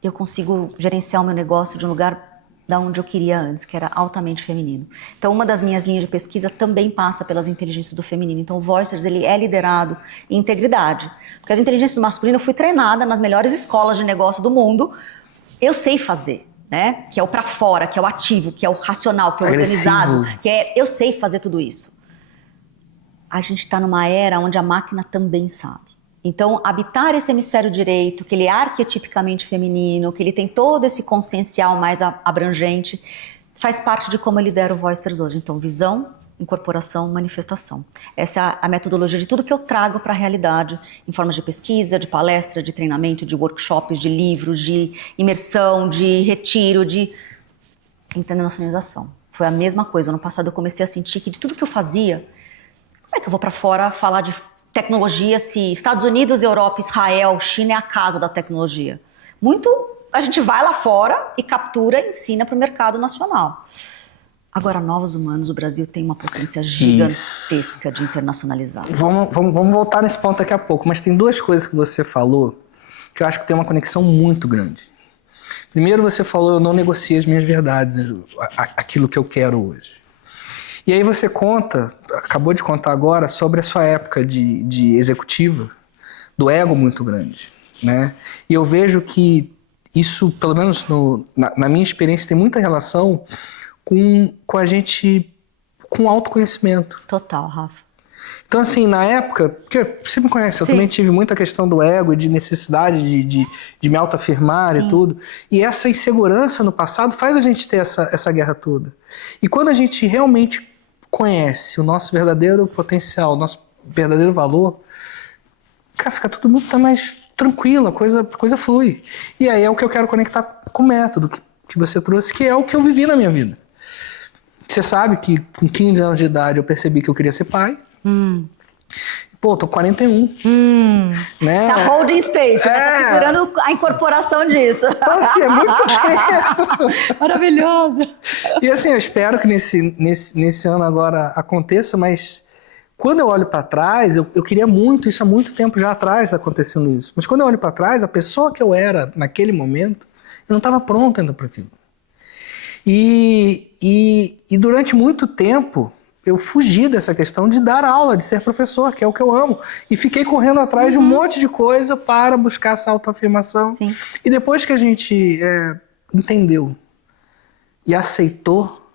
eu consigo gerenciar o meu negócio de um lugar da onde eu queria antes, que era altamente feminino. Então, uma das minhas linhas de pesquisa também passa pelas inteligências do feminino. Então, o Voicers, ele é liderado em integridade. Porque as inteligências masculinas, eu fui treinada nas melhores escolas de negócio do mundo. Eu sei fazer. Né? Que é o pra fora, que é o ativo, que é o racional, que é o organizado, eu sei fazer tudo isso. A gente está numa era onde a máquina também sabe. Então, habitar esse hemisfério direito, que ele é arquetipicamente feminino, que ele tem todo esse consciencial mais abrangente, faz parte de como eu lidero o Voicers hoje. Então, visão, incorporação, manifestação. Essa é a metodologia de tudo que eu trago para a realidade, em formas de pesquisa, de palestra, de treinamento, de workshops, de livros, de imersão, de retiro, de internacionalização. Foi a mesma coisa. Ano passado eu comecei a sentir que de tudo que eu fazia, como é que eu vou para fora falar de tecnologia se Estados Unidos, Europa, Israel, China é a casa da tecnologia? A gente vai lá fora e captura e ensina para o mercado nacional. Agora, Novos Humanos, o Brasil tem uma potência gigantesca de internacionalizar. Vamos voltar nesse ponto daqui a pouco, mas tem 2 coisas que você falou que eu acho que tem uma conexão muito grande. Primeiro, você falou, eu não negocio as minhas verdades, aquilo que eu quero hoje. E aí você acabou de contar agora sobre a sua época de executiva, do ego muito grande, né? E eu vejo que isso, pelo menos na minha experiência, tem muita relação com a gente, com autoconhecimento. Total, Rafa. Então, assim, na época, porque você me conhece, eu também tive muita questão do ego e de necessidade de me autoafirmar e tudo. E essa insegurança no passado faz a gente ter essa guerra toda. E quando a gente realmente conhece o nosso verdadeiro potencial, o nosso verdadeiro valor, cara, fica tudo muito mais tranquilo, a coisa flui. E aí é o que eu quero conectar com o método que você trouxe, que é o que eu vivi na minha vida. Você sabe que com 15 anos de idade eu percebi que eu queria ser pai. Pô, tô 41. Né? Tá holding space, né? Tá segurando a incorporação disso. Então, assim, é muito tempo. Maravilhoso. E assim, eu espero que nesse ano agora aconteça, mas quando eu olho para trás, eu queria muito, isso há muito tempo já atrás acontecendo isso. Mas quando eu olho para trás, a pessoa que eu era naquele momento, eu não estava pronto ainda para aquilo. E durante muito tempo, eu fugi dessa questão de dar aula, de ser professor, que é o que eu amo. E fiquei correndo atrás de um monte de coisa para buscar essa autoafirmação. Sim. E depois que a gente entendeu e aceitou,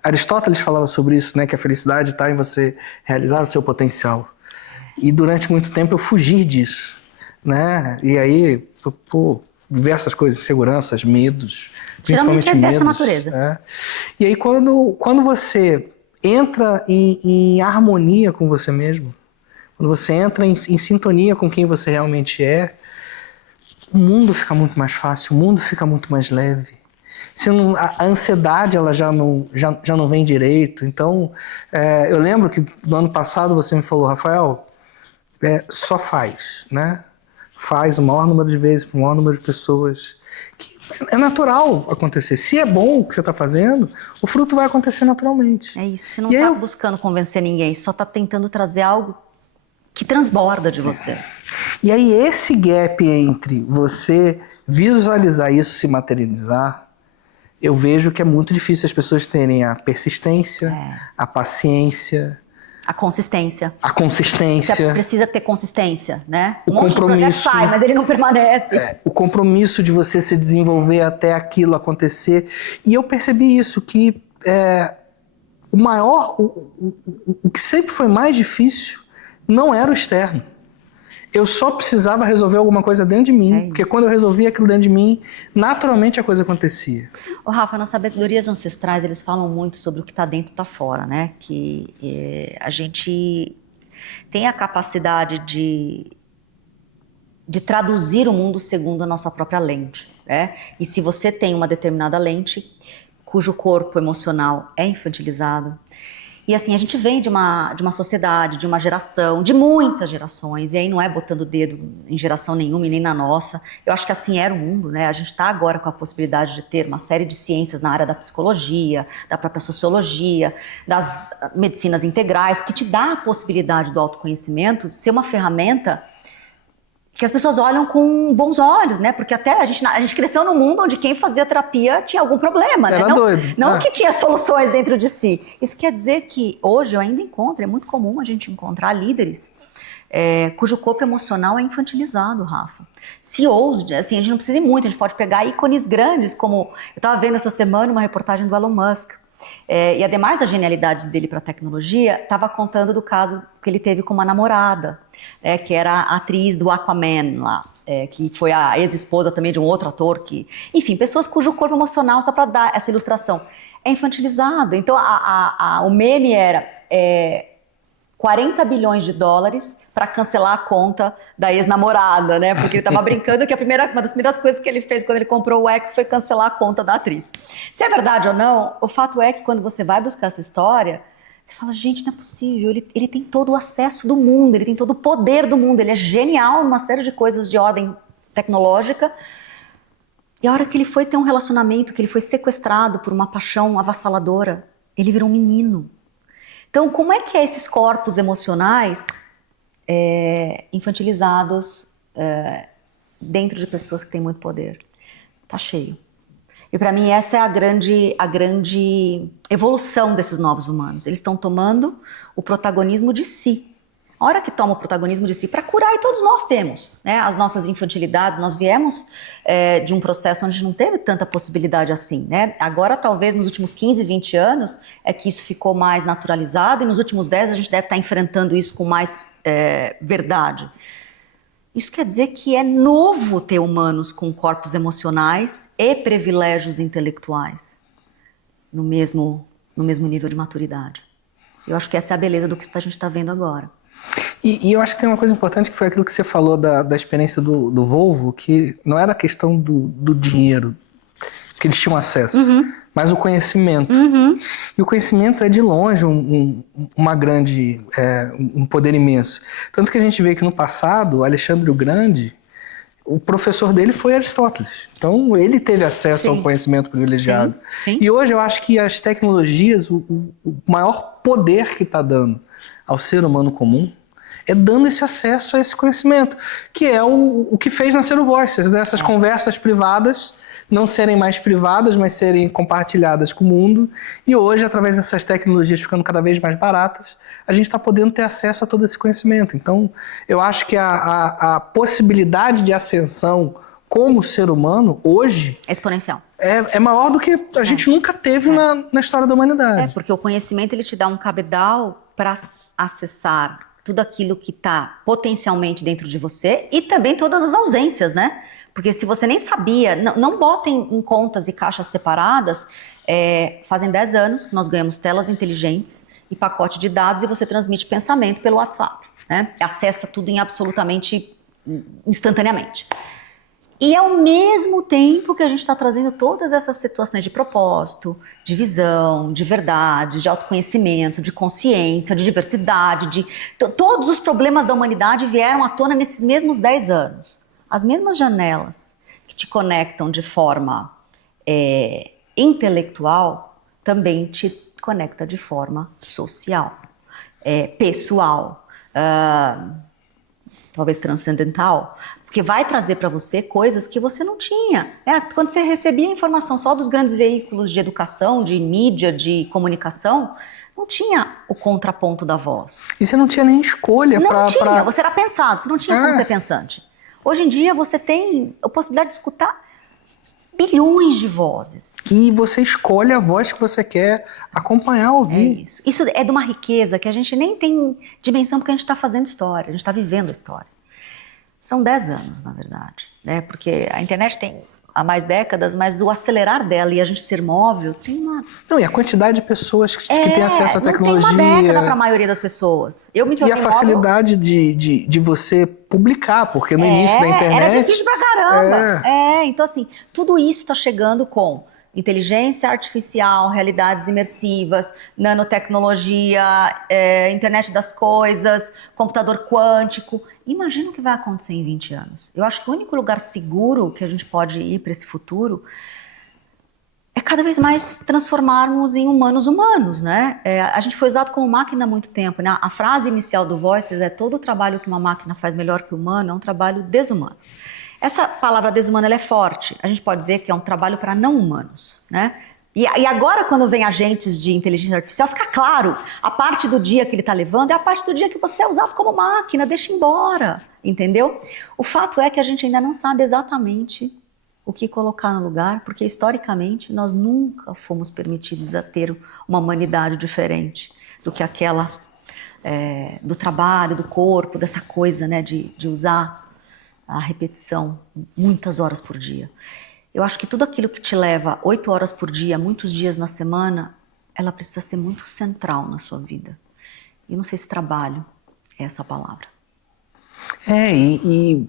Aristóteles falava sobre isso, né? Que a felicidade está em você realizar o seu potencial. E durante muito tempo eu fugi disso, né? E aí, diversas coisas, inseguranças, medos, Geralmente principalmente é dessa medos, natureza. né? E aí quando você entra em harmonia com você mesmo, quando você entra em sintonia com quem você realmente é, o mundo fica muito mais fácil, o mundo fica muito mais leve. A ansiedade ela já não vem direito. Então, eu lembro que no ano passado você me falou, Rafael, só faz, né? Faz o maior número de vezes, para o maior número de pessoas. Que é natural acontecer. Se é bom o que você está fazendo, o fruto vai acontecer naturalmente. É isso, você não está buscando convencer ninguém, só está tentando trazer algo que transborda de você. E aí esse gap entre você visualizar isso se materializar, eu vejo que é muito difícil as pessoas terem a persistência, a paciência, a consistência. A consistência. Você precisa ter consistência, né? O compromisso. Projeto sai, mas ele não permanece. O compromisso de você se desenvolver até aquilo acontecer. E eu percebi isso, que o que sempre foi mais difícil não era o externo. Eu só precisava resolver alguma coisa dentro de mim, porque quando eu resolvia aquilo dentro de mim, naturalmente a coisa acontecia. Ô Rafa, nas sabedorias ancestrais, eles falam muito sobre o que está dentro e está fora, né? Que a gente tem a capacidade de traduzir o mundo segundo a nossa própria lente, né? E se você tem uma determinada lente, cujo corpo emocional é infantilizado, e assim, a gente vem de uma sociedade, de uma geração, de muitas gerações, e aí não é botando o dedo em geração nenhuma e nem na nossa. Eu acho que assim era o mundo, né? A gente está agora com a possibilidade de ter uma série de ciências na área da psicologia, da própria sociologia, das medicinas integrais, que te dá a possibilidade do autoconhecimento ser uma ferramenta que as pessoas olham com bons olhos, né? Porque até a gente cresceu num mundo onde quem fazia terapia tinha algum problema, né? Era doido. Não que tinha soluções dentro de si. Isso quer dizer que hoje eu ainda encontro, é muito comum a gente encontrar líderes cujo corpo emocional é infantilizado, Rafa. CEOs, assim, a gente não precisa ir muito, a gente pode pegar ícones grandes, como eu estava vendo essa semana uma reportagem do Elon Musk. E ademais da genialidade dele para a tecnologia, estava contando do caso que ele teve com uma namorada, que era a atriz do Aquaman lá, que foi a ex-esposa também de um outro ator, enfim, pessoas cujo corpo emocional, só para dar essa ilustração, é infantilizado. Então o meme era 40 bilhões de dólares para cancelar a conta da ex-namorada, né? Porque ele estava brincando que uma das primeiras coisas que ele fez quando ele comprou o X foi cancelar a conta da atriz. Se é verdade ou não, o fato é que quando você vai buscar essa história, você fala, gente, não é possível, ele tem todo o acesso do mundo, ele tem todo o poder do mundo, ele é genial numa série de coisas de ordem tecnológica. E a hora que ele foi ter um relacionamento, que ele foi sequestrado por uma paixão avassaladora, ele virou um menino. Então, como é que é esses corpos emocionais infantilizados dentro de pessoas que têm muito poder? Tá cheio. E para mim essa é a grande evolução desses novos humanos. Eles estão tomando o protagonismo de si. A hora que toma o protagonismo de si para curar, e todos nós temos, né? As nossas infantilidades, nós viemos de um processo onde a gente não teve tanta possibilidade assim, né? Agora, talvez, nos últimos 15, 20 anos, é que isso ficou mais naturalizado, e nos últimos 10 a gente deve estar enfrentando isso com mais verdade. Isso quer dizer que é novo ter humanos com corpos emocionais e privilégios intelectuais no mesmo nível de maturidade. Eu acho que essa é a beleza do que a gente está vendo agora. E eu acho que tem uma coisa importante, que foi aquilo que você falou da experiência do Volvo, que não era a questão do dinheiro, que eles tinham acesso, mas o conhecimento. E o conhecimento é de longe um poder imenso. Tanto que a gente vê que no passado, Alexandre o Grande, o professor dele foi Aristóteles. Então, ele teve acesso ao conhecimento privilegiado. Sim. E hoje eu acho que as tecnologias, o maior poder que está dando ao ser humano comum é dando esse acesso a esse conhecimento, que é o que fez nascer o Voices, né? Essas conversas privadas não serem mais privadas, mas serem compartilhadas com o mundo. E hoje, através dessas tecnologias ficando cada vez mais baratas, a gente está podendo ter acesso a todo esse conhecimento. Então, eu acho que a possibilidade de ascensão como ser humano, hoje... Exponencial. É maior do que a gente nunca teve na história da humanidade. Porque o conhecimento ele te dá um cabedal para acessar tudo aquilo que está potencialmente dentro de você e também todas as ausências, né? Porque se você nem sabia, não botem em contas e caixas separadas, fazem 10 anos que nós ganhamos telas inteligentes e pacote de dados e você transmite pensamento pelo WhatsApp, né? Acessa tudo absolutamente instantaneamente. E ao mesmo tempo que a gente está trazendo todas essas situações de propósito, de visão, de verdade, de autoconhecimento, de consciência, de diversidade, todos os problemas da humanidade vieram à tona nesses mesmos 10 anos. As mesmas janelas que te conectam de forma intelectual também te conecta de forma social, pessoal, talvez transcendental, porque vai trazer para você coisas que você não tinha. Quando você recebia informação só dos grandes veículos de educação, de mídia, de comunicação, não tinha o contraponto da voz. E você não tinha nem escolha para... Não tinha, você era pensado, você não tinha como ser pensante. Hoje em dia você tem a possibilidade de escutar bilhões de vozes. E você escolhe a voz que você quer acompanhar, ouvir. Isso. Isso é de uma riqueza que a gente nem tem dimensão porque a gente está fazendo história, a gente está vivendo a história. São 10 anos, na verdade, né? Porque a internet tem há mais décadas, mas o acelerar dela e a gente ser móvel tem uma... Não, e a quantidade de pessoas que têm acesso à tecnologia... Não tem uma década para a maioria das pessoas. Eu me tornei e a facilidade de você publicar, porque no início da internet... Era difícil pra caramba. Então assim, tudo isso está chegando com inteligência artificial, realidades imersivas, nanotecnologia, internet das coisas, computador quântico. Imagina o que vai acontecer em 20 anos. Eu acho que o único lugar seguro que a gente pode ir para esse futuro é cada vez mais transformarmos em humanos, né? A gente foi usado como máquina há muito tempo, né? A frase inicial do Voices é: todo o trabalho que uma máquina faz melhor que o humano é um trabalho desumano. Essa palavra desumano ela é forte. A gente pode dizer que é um trabalho para não humanos, né? E agora, quando vem agentes de inteligência artificial, fica claro, a parte do dia que ele está levando é a parte do dia que você é usado como máquina, deixa embora, entendeu? O fato é que a gente ainda não sabe exatamente o que colocar no lugar, porque historicamente nós nunca fomos permitidos a ter uma humanidade diferente do que aquela do trabalho, do corpo, dessa coisa, né, de usar a repetição muitas horas por dia. Eu acho que tudo aquilo que te leva 8 horas por dia, muitos dias na semana, ela precisa ser muito central na sua vida. E não sei se trabalho é essa palavra. E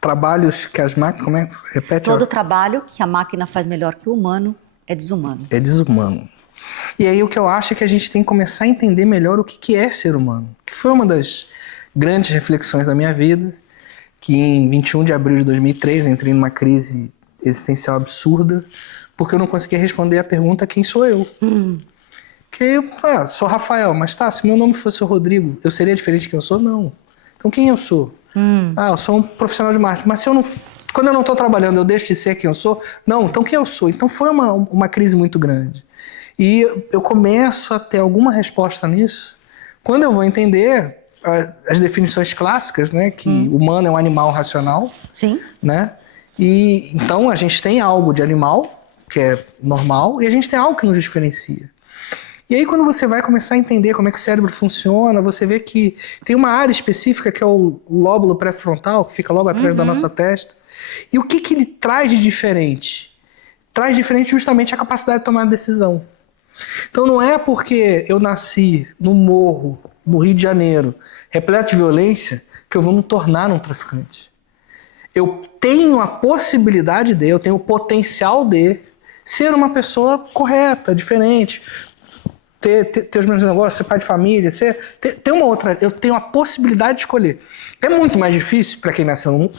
trabalhos que as máquinas... Como é? Repete. Todo trabalho que a máquina faz melhor que o humano é desumano. É desumano. E aí o que eu acho é que a gente tem que começar a entender melhor o que é ser humano. Que foi uma das grandes reflexões da minha vida, que em 21 de abril de 2003 eu entrei numa crise existencial absurda, porque eu não conseguia responder a pergunta: quem sou eu? Que eu sou Rafael, mas se meu nome fosse o Rodrigo, eu seria diferente de quem eu sou? Não. Então quem eu sou? Eu sou um profissional de marketing, mas quando eu não estou trabalhando, eu deixo de ser quem eu sou? Não, então quem eu sou? Então foi uma crise muito grande. E eu começo a ter alguma resposta nisso quando eu vou entender as definições clássicas, né, que o humano é um animal racional. Sim. Né? E então a gente tem algo de animal, que é normal, e a gente tem algo que nos diferencia. E aí quando você vai começar a entender como é que o cérebro funciona, você vê que tem uma área específica que é o lóbulo pré-frontal, que fica logo atrás da nossa testa. E o que ele traz de diferente? Traz diferente justamente a capacidade de tomar decisão. Então não é porque eu nasci no morro, no Rio de Janeiro, repleto de violência, que eu vou me tornar um traficante. Eu tenho a possibilidade eu tenho o potencial ser uma pessoa correta, diferente, ter os meus negócios, ser pai de família, ter uma outra... Eu tenho a possibilidade de escolher. É muito mais difícil para quem nasceu no mundo?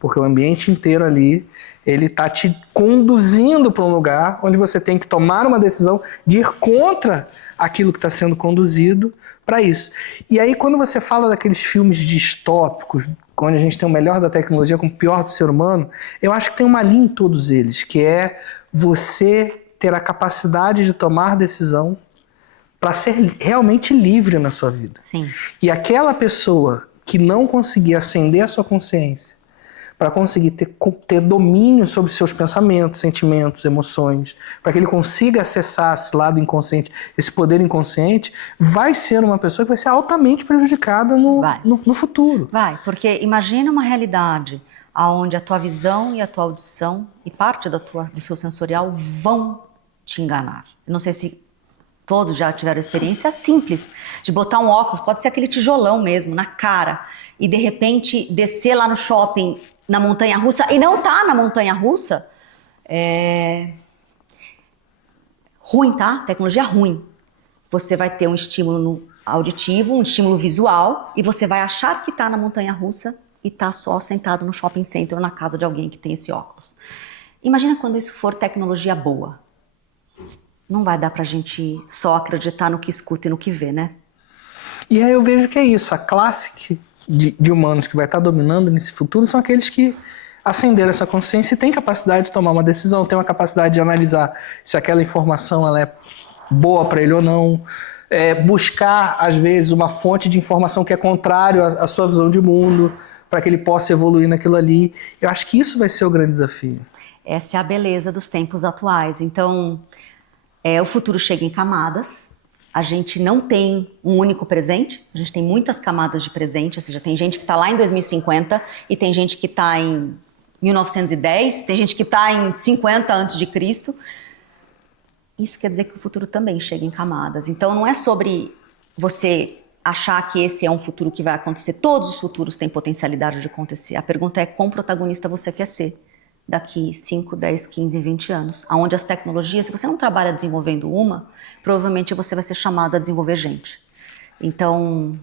Porque o ambiente inteiro ali, ele está te conduzindo para um lugar onde você tem que tomar uma decisão de ir contra aquilo que está sendo conduzido para isso. E aí, quando você fala daqueles filmes distópicos, onde a gente tem o melhor da tecnologia com o pior do ser humano, eu acho que tem uma linha em todos eles, que é você ter a capacidade de tomar decisão para ser realmente livre na sua vida. Sim. E aquela pessoa que não conseguir acender a sua consciência, para conseguir ter domínio sobre seus pensamentos, sentimentos, emoções, para que ele consiga acessar esse lado inconsciente, esse poder inconsciente, vai ser uma pessoa que vai ser altamente prejudicada no futuro. Vai, porque imagina uma realidade onde a tua visão e a tua audição e parte do seu sensorial vão te enganar. Eu não sei se todos já tiveram experiência simples de botar um óculos, pode ser aquele tijolão mesmo, na cara, e de repente descer lá no shopping, na montanha-russa, e não tá na montanha-russa, ruim, tá? Tecnologia ruim. Você vai ter um estímulo auditivo, um estímulo visual, e você vai achar que tá na montanha-russa e tá só sentado no shopping center ou na casa de alguém que tem esse óculos. Imagina quando isso for tecnologia boa. Não vai dar pra gente só acreditar no que escuta e no que vê, né? E aí eu vejo que é isso, a classe de humanos que vai estar dominando nesse futuro são aqueles que acenderam essa consciência e têm capacidade de tomar uma decisão, têm uma capacidade de analisar se aquela informação ela é boa para ele ou não, buscar, às vezes, uma fonte de informação que é contrário à sua visão de mundo, para que ele possa evoluir naquilo ali. Eu acho que isso vai ser o grande desafio. Essa é a beleza dos tempos atuais. Então, o futuro chega em camadas. A gente não tem um único presente, a gente tem muitas camadas de presente, ou seja, tem gente que está lá em 2050 e tem gente que está em 1910, tem gente que está em 50 a.C. Isso quer dizer que o futuro também chega em camadas. Então não é sobre você achar que esse é um futuro que vai acontecer, todos os futuros têm potencialidade de acontecer. A pergunta é quão protagonista você quer ser daqui 5, 10, 15, 20 anos, onde as tecnologias, se você não trabalha desenvolvendo uma, provavelmente você vai ser chamado a desenvolver gente. Então,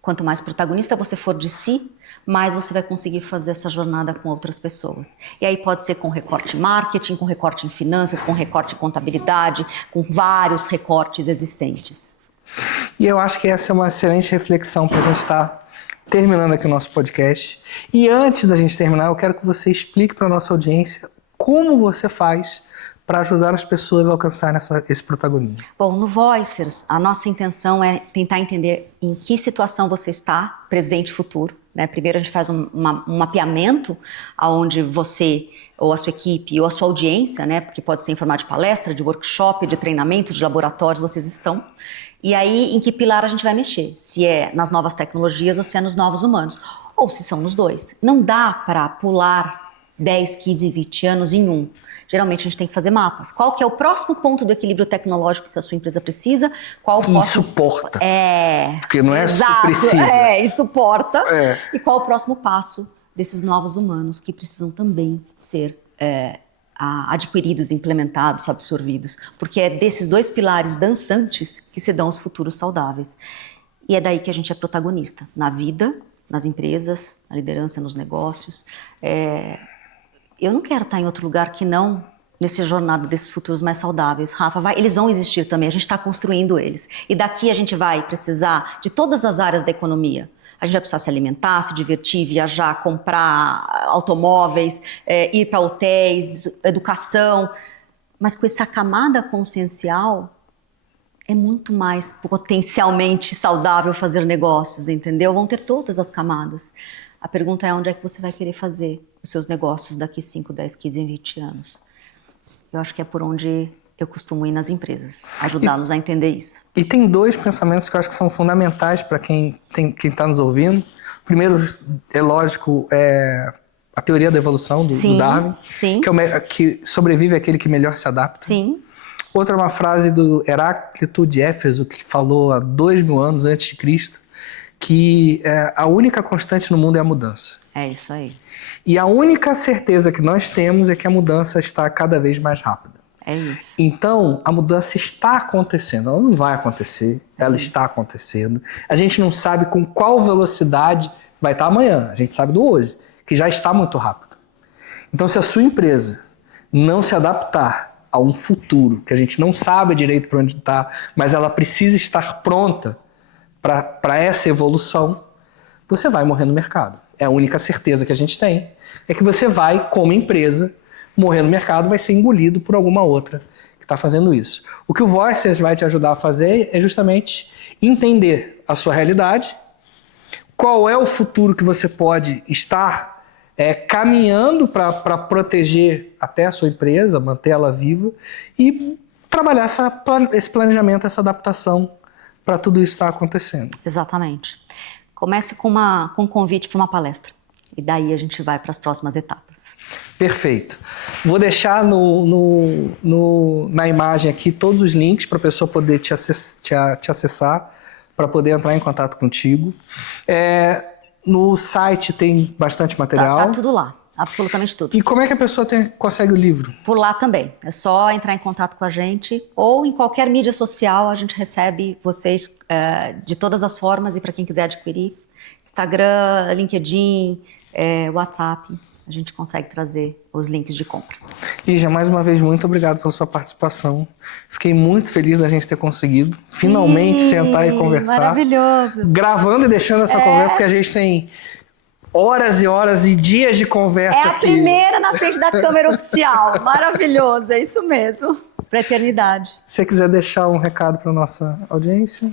quanto mais protagonista você for de si, mais você vai conseguir fazer essa jornada com outras pessoas. E aí pode ser com recorte em marketing, com recorte em finanças, com recorte em contabilidade, com vários recortes existentes. E eu acho que essa é uma excelente reflexão para a gente estar terminando aqui o nosso podcast. E antes da gente terminar, eu quero que você explique para a nossa audiência como você faz para ajudar as pessoas a alcançarem esse protagonismo. Bom, no Voicers, a nossa intenção é tentar entender em que situação você está, presente e futuro. Né? Primeiro a gente faz um mapeamento onde você, ou a sua equipe, ou a sua audiência, né? Porque pode ser em formato de palestra, de workshop, de treinamento, de laboratórios, vocês estão. E aí, em que pilar a gente vai mexer? Se é nas novas tecnologias ou se é nos novos humanos. Ou se são nos dois. Não dá para pular 10, 15, 20 anos em um. Geralmente a gente tem que fazer mapas. Qual que é o próximo ponto do equilíbrio tecnológico que a sua empresa precisa? Qual o próximo... suporta. Porque não é só precisa. E suporta. E qual o próximo passo desses novos humanos que precisam também ser adquiridos, implementados, absorvidos. Porque é desses dois pilares dançantes que se dão os futuros saudáveis. E é daí que a gente é protagonista. Na vida, nas empresas, na liderança, nos negócios. Eu não quero estar em outro lugar que não nessa jornada desses futuros mais saudáveis. Rafa, eles vão existir também, a gente está construindo eles. E daqui a gente vai precisar de todas as áreas da economia. A gente vai precisar se alimentar, se divertir, viajar, comprar automóveis, ir para hotéis, educação. Mas com essa camada consciencial, é muito mais potencialmente saudável fazer negócios, entendeu? Vão ter todas as camadas. A pergunta é onde é que você vai querer fazer os seus negócios daqui 5, 10, 15, 20 anos. Eu acho que é por onde eu costumo ir nas empresas, ajudá-los a entender isso. E tem dois pensamentos que eu acho que são fundamentais para quem está nos ouvindo. O primeiro, é lógico, é a teoria da evolução do Darwin, sim. Que sobrevive aquele que melhor se adapta. Sim. Outra é uma frase do Heráclito de Éfeso, que falou há 2000 anos antes de Cristo, que a única constante no mundo é a mudança. É isso aí. E a única certeza que nós temos é que a mudança está cada vez mais rápida. É isso. Então, a mudança está acontecendo. Ela não vai acontecer, ela está acontecendo. A gente não sabe com qual velocidade vai estar amanhã. A gente sabe do hoje, que já está muito rápido. Então, se a sua empresa não se adaptar a um futuro que a gente não sabe direito para onde está, mas ela precisa estar pronta para essa evolução, você vai morrer no mercado. É a única certeza que a gente tem. É que você vai, como empresa, morrer no mercado, vai ser engolido por alguma outra que está fazendo isso. O que o Voicers vai te ajudar a fazer é justamente entender a sua realidade, qual é o futuro que você pode estar caminhando para proteger até a sua empresa, manter ela viva e trabalhar esse planejamento, essa adaptação para tudo isso estar acontecendo. Exatamente. Comece com um convite para uma palestra. E daí a gente vai para as próximas etapas. Perfeito. Vou deixar na imagem aqui todos os links para a pessoa poder te acessar, para poder entrar em contato contigo. No site tem bastante material. Tá tudo lá, absolutamente tudo. E como é que a pessoa consegue o livro? Por lá também. É só entrar em contato com a gente ou em qualquer mídia social. A gente recebe vocês de todas as formas e para quem quiser adquirir. Instagram, LinkedIn, WhatsApp. A gente consegue trazer os links de compra. Lígia, mais uma vez, muito obrigado pela sua participação. Fiquei muito feliz da gente ter conseguido finalmente sentar e conversar. Maravilhoso. Gravando e deixando essa conversa, porque a gente tem horas e horas e dias de conversa aqui. É a primeira na frente da câmera oficial. Maravilhoso, é isso mesmo. Para a eternidade. Se você quiser deixar um recado para a nossa audiência...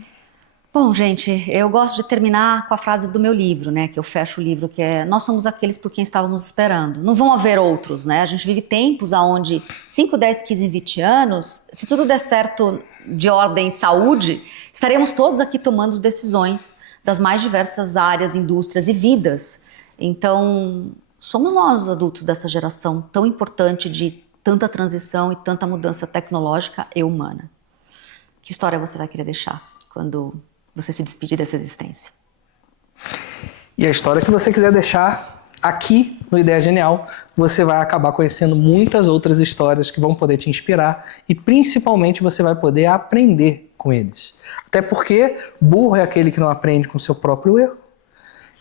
Bom, gente, eu gosto de terminar com a frase do meu livro, né? Que eu fecho o livro, que é: nós somos aqueles por quem estávamos esperando. Não vão haver outros, né? A gente vive tempos onde 5, 10, 15, 20 anos, se tudo der certo de ordem saúde, estaremos todos aqui tomando as decisões das mais diversas áreas, indústrias e vidas. Então, somos nós, os adultos dessa geração tão importante de tanta transição e tanta mudança tecnológica e humana. Que história você vai querer deixar quando você se despedir dessa existência? E a história que você quiser deixar aqui no Ideia Genial, você vai acabar conhecendo muitas outras histórias que vão poder te inspirar e principalmente você vai poder aprender com eles. Até porque burro é aquele que não aprende com seu próprio erro,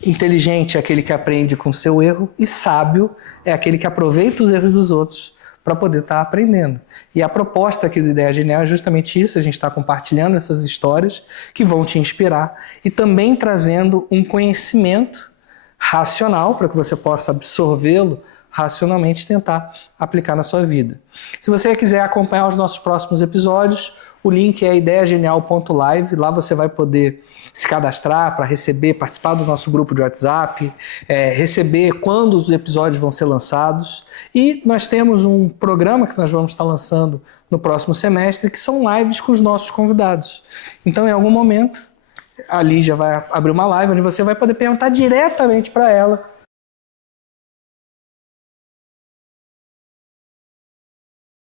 inteligente é aquele que aprende com seu erro e sábio é aquele que aproveita os erros dos outros para poder estar aprendendo. E a proposta aqui do Ideia Genial é justamente isso, a gente está compartilhando essas histórias que vão te inspirar e também trazendo um conhecimento racional para que você possa absorvê-lo racionalmente e tentar aplicar na sua vida. Se você quiser acompanhar os nossos próximos episódios, o link é ideiagenial.live, lá você vai poder se cadastrar para participar do nosso grupo de WhatsApp, receber quando os episódios vão ser lançados. E nós temos um programa que nós vamos estar lançando no próximo semestre, que são lives com os nossos convidados. Então, em algum momento, a Lígia vai abrir uma live onde você vai poder perguntar diretamente para ela